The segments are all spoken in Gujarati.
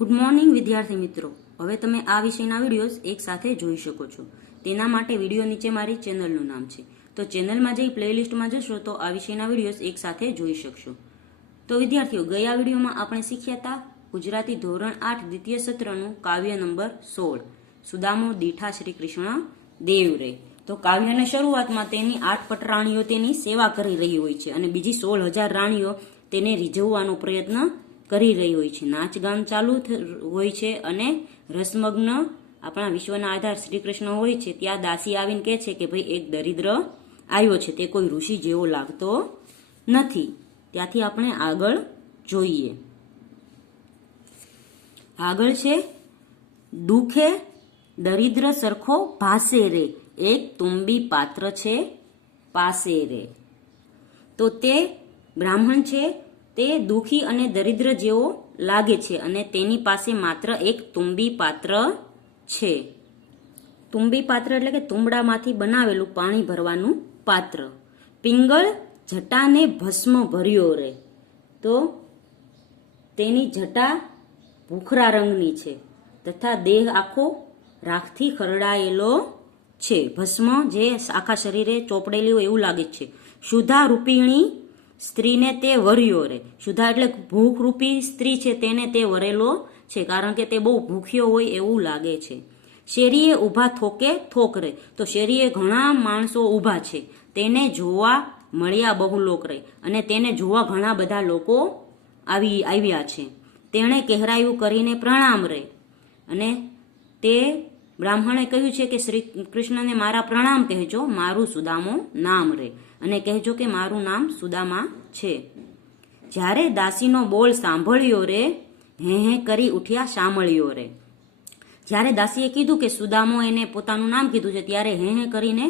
ગુડ મોર્નિંગ વિદ્યાર્થી મિત્રો, હવે તમે આ વિષયના વિડીયોઝ એક સાથે જોઈ શકો છો. તેના માટે વિડીયો નીચે મારી ચેનલનું નામ છે, તો ચેનલમાં જઈ પ્લેલિસ્ટમાં જશો તો આ વિષયના વિડીયોઝ એક સાથે જોઈ શકશો. તો વિદ્યાર્થીઓ, ગયા વિડીયોમાં આપણે શીખ્યા હતા ગુજરાતી ધોરણ 8 દ્વિતીય સત્રનું કાવ્ય નંબર 16 સુદામો દીઠા શ્રી કૃષ્ણ દેવ રે. તો કાવ્યના શરૂઆતમાં તેની 8 પટરાણીઓ તેની સેવા કરી રહી હોય છે અને બીજી 16,000 રાણીઓ તેને રીઝવવાનો પ્રયત્ન કરી રહી હોય છે. નાચગાન ચાલુ હોય છે અને રસમગ્ન આપણા વિશ્વના આધાર શ્રી કૃષ્ણ હોય છે. ત્યાં દાસી આવીને કહે છે કે ભાઈ એક દરિદ્ર આવ્યો છે, તે કોઈ ઋષિ જેવો લાગતો નથી. ત્યાંથી આપણે આગળ જોઈએ. આગળ છે દુખે દરિદ્ર સરખો ભાસે રે, એક તુંબી પાત્ર છે પાસે રે. તો તે બ્રાહ્મણ છે, તે દુખી અને દરિદ્ર જેવો લાગે છે અને તેની પાસે માત્ર એક તુંબી પાત્ર છે. તુંબી પાત્ર એટલે કે તુંબડામાંથી બનાવેલું પાણી ભરવાનું પાત્ર. પિંગળ જટાને ભસ્મ ભર્યો રે, તો તેની જટા ભૂખરા રંગની છે તથા દેહ આખો રાખથી ખરડાયેલો છે. ભસ્મ જે આખા શરીરે ચોપડેલી હોય એવું લાગે છે. શુદ્ધા રૂપિણી સ્ત્રીને તે વર્યો રે. શુદ્ધા એટલે ભૂખ રૂપી સ્ત્રી છે, તેને તે વરેલો છે કારણ કે તે બહુ ભૂખ્યો હોય એવું લાગે છે. શેરીએ ઊભા થોકે થોક રે, તો શેરીએ ઘણા માણસો ઊભા છે, તેને જોવા મળ્યા બહુ લોક રે, અને તેને જોવા ઘણા બધા લોકો આવ્યા છે. તેણે કહેરાયું કરીને પ્રણામ રે, અને તે બ્રાહ્મણે કહ્યું છે કે શ્રી કૃષ્ણને મારા પ્રણામ કહેજો, મારું સુદામો નામ રે, અને કહેજો કે મારું નામ સુદામા છે. જ્યારે દાસીનો બોલ સાંભળ્યો રે, હે હે કરી ઉઠ્યા શામળિયો રે. જ્યારે દાસીએ કીધું કે સુદામો, એને પોતાનું નામ કીધું છે, ત્યારે હે હે કરીને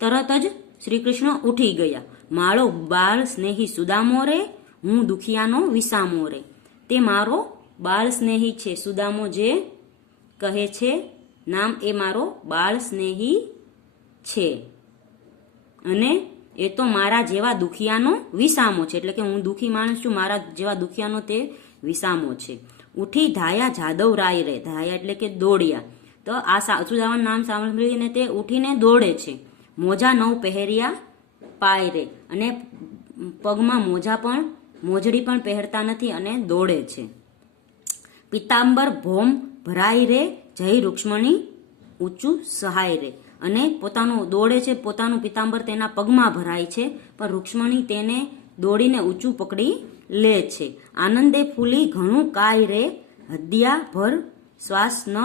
તરત જ શ્રી કૃષ્ણ ઉઠી ગયા. મારો બાળ સ્નેહી સુદામો રે, હું દુખિયાનો વિસામો રે. તે મારો બાળ સ્નેહી છે. સુદામો જે કહે છે નામ, એ મારો બાળ સ્નેહી છે અને એ તો મારા જેવા દુખિયાનો વિસામો છે. એટલે કે હું દુખી માણસ છું, મારા જેવા દુખિયાનો તે વિસામો છે. ઉઠી ધાયા જાદવ રાય રે. ધાયા એટલે કે દોડ્યા. તો આ સુદામાનું નામ સાંભળીને તે ઉઠીને દોડે છે. મોજા નવ પહેર્યા પાય રે, અને પગમાં મોજડી પણ પહેરતા નથી અને દોડે છે. પિતાંબર ભોમ ભરાય રે, જય રૂક્ષ્મણી ઊંચું સહાય રે. અને પોતાનું દોડે છે, પોતાનું પિતાંબર તેના પગમાં ભરાય છે, પણ રૂક્ષ્મણી તેને દોડીને ઊંચું પકડી લે છે. આનંદે ફૂલી ઘણું કાય રે, હદ્યા ભર શ્વાસ ન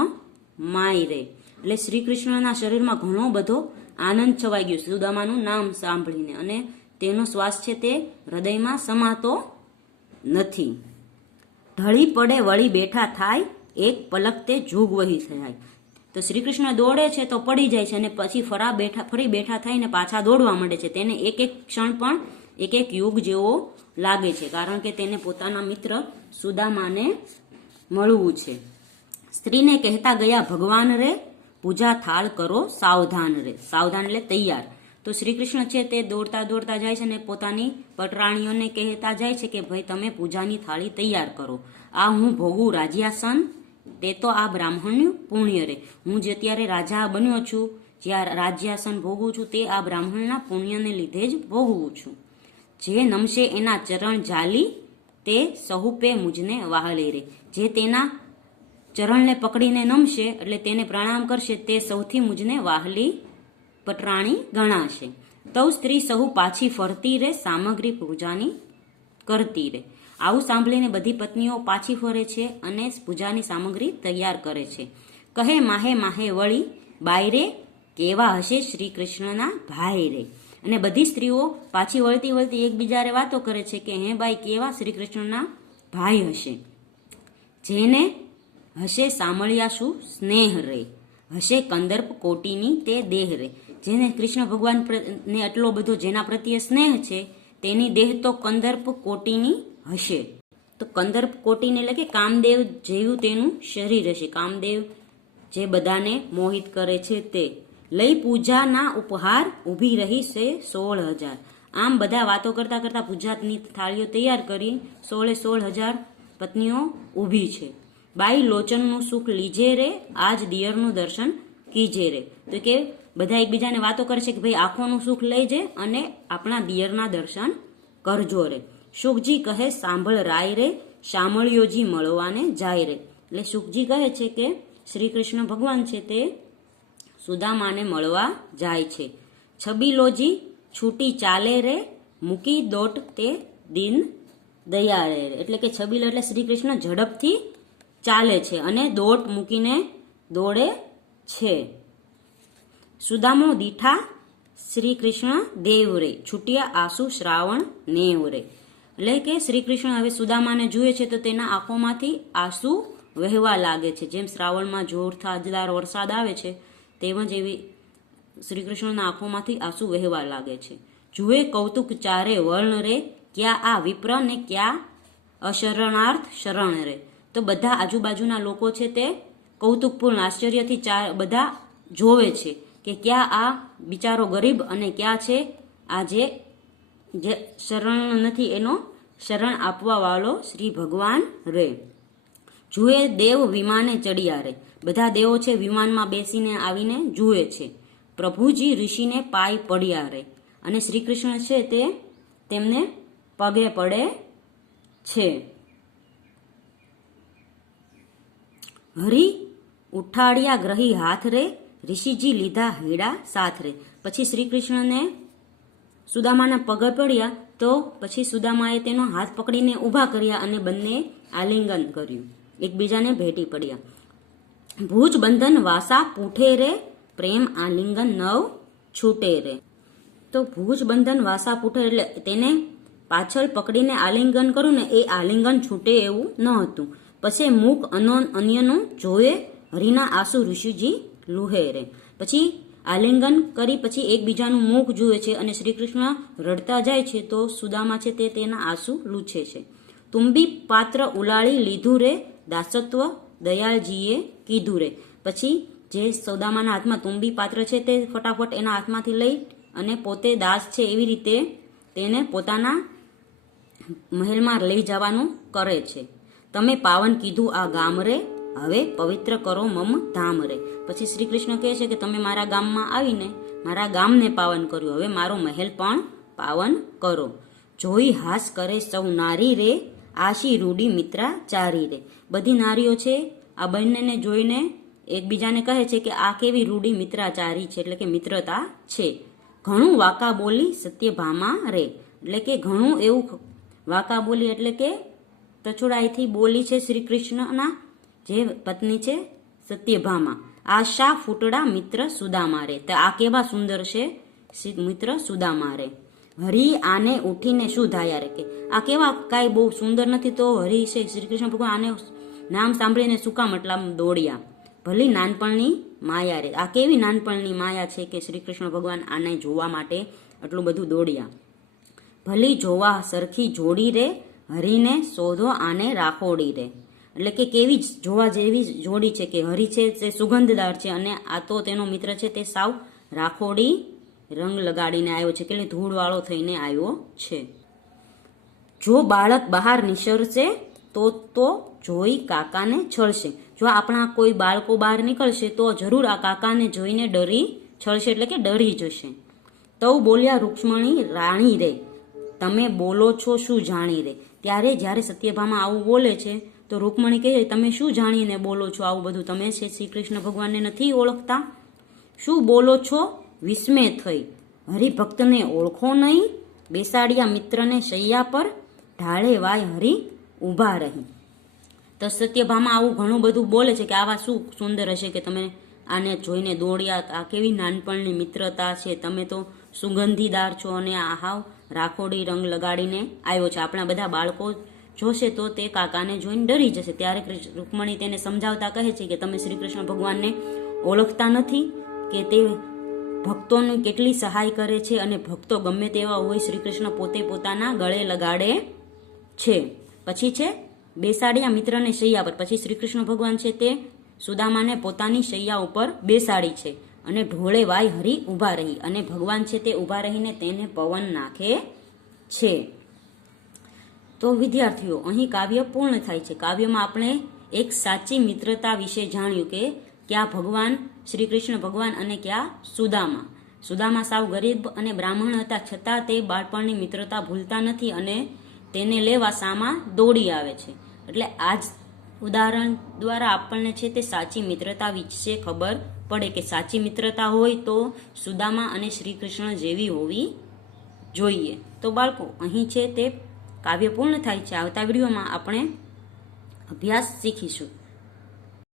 માય રે. એટલે શ્રી કૃષ્ણના શરીરમાં ઘણો બધો આનંદ છવાઈ ગયો સુદામાનું નામ સાંભળીને, અને તેનો શ્વાસ છે તે હૃદયમાં સમાતો નથી. ઢળી પડે વળી બેઠા થાય, એક પલક તે જુગ વહી થાય. તો શ્રી કૃષ્ણ દોડે છે તો પડી જાય છે, અને પછી ફરી બેઠા થઈને પાછા દોડવા માંડે છે. તેને એક એક ક્ષણ પણ એક એક યુગ જેવો લાગે છે, કારણ કે તેને પોતાના મિત્ર સુદામાને મળવું છે. સ્ત્રીને કહેતા ગયા ભગવાન રે, પૂજા થાળ કરો સાવધાન રે. સાવધાન એટલે તૈયાર. તો શ્રી કૃષ્ણ છે તે દોડતા દોડતા જાય છે અને પોતાની પટરાણીઓને કહેતા જાય છે કે ભાઈ તમે પૂજાની થાળી તૈયાર કરો. આ હું ભોગું રાજ્યાસન, તે તો આ બ્રાહ્મણનું પુણ્ય રે. હું જે અત્યારે રાજા બન્યો છું, જ્યાં રાજ્યાસન ભોગવું છું, તે આ બ્રાહ્મણના પુણ્યને લીધે જ ભોગવું છું. જે નમશે એના ચરણ જાલી, તે સહુપે મુજને વાહલે રે. જે તેના ચરણને પકડીને નમશે એટલે તેને પ્રણામ કરશે, તે સૌથી મુજને વાહલી પટરાણી ગણાશે. તવ સ્ત્રી સહુ પાછી ફરતી રે, સામગ્રી પૂજાની કરતી રે. આવું સાંભળીને બધી પત્નીઓ પાછી ફરે છે અને પૂજાની સામગ્રી તૈયાર કરે છે. કહે માહે માહે વળી બાયરે, કેવા હશે શ્રી કૃષ્ણના ભાઈ રે. અને બધી સ્ત્રીઓ પાછી વળતી વળતી એકબીજાને વાતો કરે છે કે હે ભાઈ, કેવા શ્રી કૃષ્ણના ભાઈ હશે. જેને હશે સામળિયા શું સ્નેહ રે, હશે કંદર્પ કોટીની તે દેહ રે. જેને કૃષ્ણ ભગવાન ને આટલો બધો જેના પ્રત્યે સ્નેહ છે, તેની દેહ તો કંદર્પ કોટીની હશે. તો કંદર્પ કોટીને એટલે કે કામદેવ જેવું તેનું શરીર હશે. કામદેવ જે બધાને મોહિત કરે છે તે. લઈ પૂજાના ઉપહાર ઊભી રહી છે 16,000. આમ બધા વાતો કરતા કરતા પૂજાની થાળીઓ તૈયાર કરી 16,000 પત્નીઓ ઊભી છે. બાઈ લોચનનું સુખ લીજે રે, આજ દિયરનું દર્શન કીજે રે. તો કે બધા એકબીજાને વાતો કરે છે કે ભાઈ આંખોનું સુખ લેજે અને આપણા દિયરના દર્શન કરજો રે. સુખજી કહે સાંભળ રાય રે, શામળિયોજી મળવાને જાય રે. એટલે સુખજી કહે છે કે શ્રી કૃષ્ણ ભગવાન છે તે સુદામાને મળવા જાય છે. છબીલોજી છૂટી ચાલે રે, મૂકી દોટ તે દિન દયા રે. એટલે કે છબીલો એટલે શ્રી કૃષ્ણ ઝડપથી ચાલે છે અને દોટ મૂકીને દોડે છે. સુદામો દીઠા શ્રી કૃષ્ણ દેવ રે, છૂટ્યા આંસુ શ્રાવણ નેવ રે. એટલે કે શ્રી કૃષ્ણ હવે સુદામાને જુએ છે તો તેના આંખોમાંથી આંસુ વહેવા લાગે છે. જેમ શ્રાવણમાં જોરદાર વરસાદ આવે છે તેમજ એવી શ્રી કૃષ્ણના આંખોમાંથી આંસુ વહેવા લાગે છે. જુએ કૌતુક ચારે વર્ણ રે, ક્યાં આ વિપ્ર ને ક્યાં અશરણાર્થ શરણ રે. તો બધા આજુબાજુના લોકો છે તે કૌતુકપૂર્ણ આશ્ચર્યથી બધા જોવે છે કે ક્યાં આ બિચારો ગરીબ અને ક્યાં છે આ જે શરણ નથી એનો શરણ આપવા વાળો શ્રી ભગવાન રે. જુએ દેવ વિમાને ચડ્યા રે. બધા દેવો છે વિમાનમાં બેસીને આવીને જુએ છે. પ્રભુજી ઋષિને પાય પડ્યા રે. અને શ્રી કૃષ્ણ છે તે તેમને પગે પડે છે. હરી ઉઠાડ્યા ગ્રહી હાથ રે, ઋષિજી લીધા હેડા સાથ રે. પછી શ્રી કૃષ્ણને સુદામાના પગે પડ્યા તો પછી સુદામાએ તેનો હાથ પકડીને ઊભા કર્યા અને બંને આલિંગન કર્યું, એકબીજાને ભેટી પડ્યા. ભુજ બંધન વાસા પૂઠે રે, પ્રેમ આલિંગન નવ છૂટે રે. તો ભુજ બંધન વાસા પૂઠે એટલે તેને પાછળ પકડીને આલિંગન કર્યું ને એ આલિંગન છૂટે એવું ન હતું. પછી મુખ અન્યનું જોયે, હરિના આંસુ ઋષિજી લુહે રે. પછી આલિંગન કરી પછી એકબીજાનું મુખ જુએ છે અને શ્રી કૃષ્ણ રડતા જાય છે તો સુદામા છે તે તેના આંસુ લૂછે છે. તુંબી પાત્ર ઉલાળી લીધું રે, દાસત્વ દયાળજીએ કીધું રે. પછી જે સુદામાના હાથમાં તુંબી પાત્ર છે તે ફટાફટ એના હાથમાંથી લઈ અને પોતે દાસ છે એવી રીતે તેને પોતાના મહેલમાં લઈ જવાનું કરે છે. તમે પાવન કીધું આ ગામ રે, હવે પવિત્ર કરો મમ ધામ રે. પછી શ્રી કૃષ્ણ કહે છે કે તમે મારા ગામમાં આવીને મારા ગામને પાવન કર્યું, હવે મારો મહેલ પણ પાવન કરો. જોઈ હાસ કરે સૌ નારી રે, આશી રૂડી મિત્રા ચારી રે. બધી નારીઓ છે આ બંનેને જોઈને એકબીજાને કહે છે કે આ કેવી રૂડી મિત્રાચારી છે, એટલે કે મિત્રતા છે. ઘણું વાકા બોલી સત્યભામા રે. એટલે કે ઘણું એવું વાકા બોલી એટલે કે તછોડાઈથી બોલી છે શ્રી કૃષ્ણના જે પત્ની છે સત્યભામા. આશા ફૂટડા મિત્ર સુદામા રે. તો આ કેવા સુંદર છે મિત્ર સુદામા રે. હરી આને ઉઠીને શું ધાયા રે. કે આ કેવા કાંઈ બહુ સુંદર નથી તો હરી છે શ્રી કૃષ્ણ ભગવાન આને નામ સાંભળીને શું કામ એટલા દોડ્યા. ભલી નાનપણની માયા રે. આ કેવી નાનપણની માયા છે કે શ્રી કૃષ્ણ ભગવાન આને જોવા માટે આટલું બધું દોડ્યા. ભલી જોવા સરખી જોડી રે, હરીને શોધો આને રાખોડી રે. એટલે કે કેવી જોવા જેવી જોડી છે કે હરી છે તે સુગંધદાર છે અને આ તો તેનો મિત્ર છે તે સાવ રાખોડી રંગ લગાડીને આવ્યો છે, કે ધૂળવાળો થઈને આવ્યો છે. જો બાળક બહાર નિસરશે તો જોઈ કાકાને છળશે. જો આપણા કોઈ બાળકો બહાર નીકળશે તો જરૂર આ કાકાને જોઈને ડરી છળશે, એટલે કે ડરી જશે. તવ બોલ્યા રૂક્ષ્મણી રાણી રે, તમે બોલો છો શું જાણી રે. ત્યારે જ્યારે સત્યભામા આવું બોલે છે તો રૂકમણી કહે તમે શું જાણીને બોલો છો આવું બધું, તમે છે શ્રી કૃષ્ણ ભગવાનને નથી ઓળખતા, શું બોલો છો વિસ્મે થઈ. હરિભક્તને ઓળખો નહીં, બેસાડ્યા મિત્રને શૈયા પર, ઢાળે વાય હરી ઊભા રહી. તો સત્યભામા આવું ઘણું બધું બોલે છે કે આવા શું સુંદર હશે કે તમે આને જોઈને દોડ્યા, આ કેવી નાનપણની મિત્રતા છે, તમે તો સુગંધીદાર છો અને આ હાવ રાખોડી રંગ લગાડીને આવ્યો છે. આપણા બધા બાળકો જોશે તો તે કાકાને જોઈને ડરી જશે. ત્યારે રૂકમણી તેને સમજાવતા કહે છે કે તમે શ્રી કૃષ્ણ ભગવાનને ઓળખતા નથી કે તે ભક્તોની કેટલી સહાય કરે છે અને ભક્તો ગમે તેવા હોય શ્રી કૃષ્ણ પોતે પોતાના ગળે લગાડે છે. પછી છે બેસાડ્યા મિત્રને શૈયા પર. પછી શ્રી કૃષ્ણ ભગવાન છે તે સુદામાને પોતાની શૈયા ઉપર બેસાડી છે અને ઢોળે વાય હરી ઊભા રહી, અને ભગવાન છે તે ઊભા રહીને તેને પવન નાખે છે. તો વિદ્યાર્થીઓ અહીં કાવ્ય પૂર્ણ થાય છે. કાવ્યમાં આપણે એક સાચી મિત્રતા વિશે જાણ્યું કે ક્યાં ભગવાન શ્રી કૃષ્ણ ભગવાન અને ક્યાં સુદામા. સુદામા સાવ ગરીબ અને બ્રાહ્મણ હતા, છતાં તે બાળપણની મિત્રતા ભૂલતા નથી અને તેને લેવા સામા દોડી આવે છે. એટલે આ જ ઉદાહરણ દ્વારા આપણને છે તે સાચી મિત્રતા વિશે ખબર પડે કે સાચી મિત્રતા હોય તો સુદામા અને શ્રી કૃષ્ણ જેવી હોવી જોઈએ. તો બાળકો, અહીં છે તે કાવ્ય પૂર્ણ થાય છે. આવતા વિડીયોમાં આપણે અભ્યાસ શીખીશું.